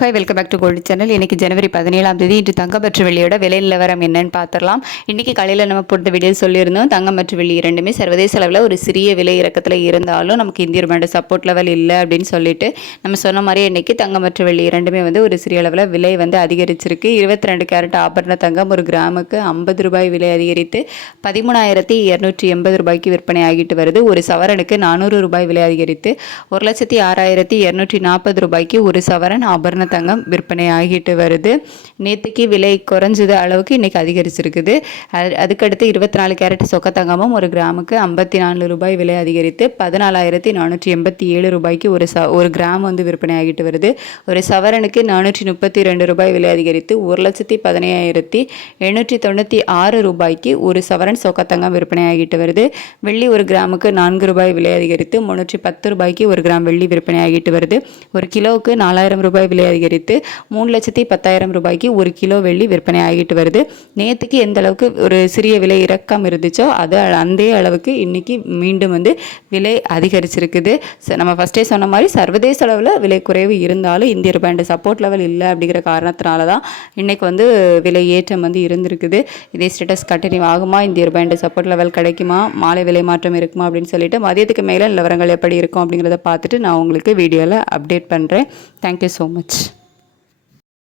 Hi welcome back to gold channel. இன்றைக்கி ஜனவரி 17ஆம் தேதி இன்று தங்கம் மற்றும் வெள்ளியோட விலை நிலவரம் என்னன்னு பார்த்துடலாம். இன்றைக்கி காலையில் நம்ம போட்ட வீடியோ சொல்லியிருந்தோம், தங்கம் மற்றும் வெள்ளி இரண்டுமே சர்வதேச அளவில் ஒரு சிறிய விலை இறக்கத்தில் இருந்தாலும் நமக்கு இந்திய ரூபாயோட சப்போர்ட் லெவல் இல்லை அப்படின்னு சொல்லிட்டு நம்ம சொன்ன மாதிரி இன்றைக்கி தங்கம் மற்றும் வெள்ளி இரண்டுமே ஒரு சிறிய அளவில் விலை அதிகரிச்சிருக்கு. 22 கேரட் ஆபரண தங்கம் ஒரு கிராமுக்கு 50 ரூபாய் விலை அதிகரித்து 13,280 ரூபாய்க்கு விற்பனை ஆகிட்டு வருது. ஒரு சவரனுக்கு 400 ரூபாய் விலை அதிகரித்து 1,06,240 ரூபாய்க்கு ஒரு சவரன் ஆபரண தங்கம் விற்பனை ஆகிட்டு வருது. நேற்றுக்கு விலை குறைஞ்சது அளவுக்கு இன்னைக்கு அதிகரிச்சிருக்குது. அதுக்கடுத்து 24 கேரட் சொக்க தங்கமும் ஒரு கிராமுக்கு 54 ரூபாய் விலை அதிகரித்து 14,487 ரூபாய்க்கு ஒரு கிராம் விற்பனை ஆகிட்டு வருது. ஒரு சவரனுக்கு 432 ரூபாய் விலை அதிகரித்து 1,15,896 ரூபாய்க்கு ஒரு சவரன் சொக்க தங்கம் விற்பனை ஆகிட்டு வருது. வெள்ளி ஒரு கிராமுக்கு 4 ரூபாய் விலை அதிகரித்து 310 ரூபாய்க்கு ஒரு கிராம் வெள்ளி விற்பனை ஆகிட்டு வருது. ஒரு கிலோவுக்கு 4,000 ரூபாய் விலை அதிகரித்து 3,10,000 ரூபாய்க்கு ஒரு கிலோ வெள்ளி விற்பனை ஆகிட்டு வருது. நேற்றுக்கு எந்த அளவுக்கு ஒரு சிறிய விலை இறக்கம் இருந்துச்சோ அது அந்த அளவுக்கு இன்னைக்கு மீண்டும் விலை அதிகரிச்சிருக்குது. நம்ம ஃபஸ்ட்டே சொன்ன மாதிரி சர்வதேச அளவில் விலை குறைவு இருந்தாலும் இந்திய ரூபாயோட சப்போர்ட் லெவல் இல்லை அப்படிங்கிற காரணத்தினால தான் இன்னைக்கு விலை ஏற்றம் இருந்திருக்குது. இதே ஸ்டேட்டஸ் கண்டினியூ ஆகுமா, இந்திய ரூபாயோட சப்போர்ட் லெவல் கிடைக்குமா, மாலை விலை மாற்றம் இருக்குமா அப்படின்னு சொல்லிட்டு மதியத்துக்கு மேலே நிலவரங்கள் எப்படி இருக்கும் அப்படிங்கிறத பார்த்துட்டு நான் உங்களுக்கு வீடியோவில் அப்டேட் பண்ணுறேன். Thank you so much.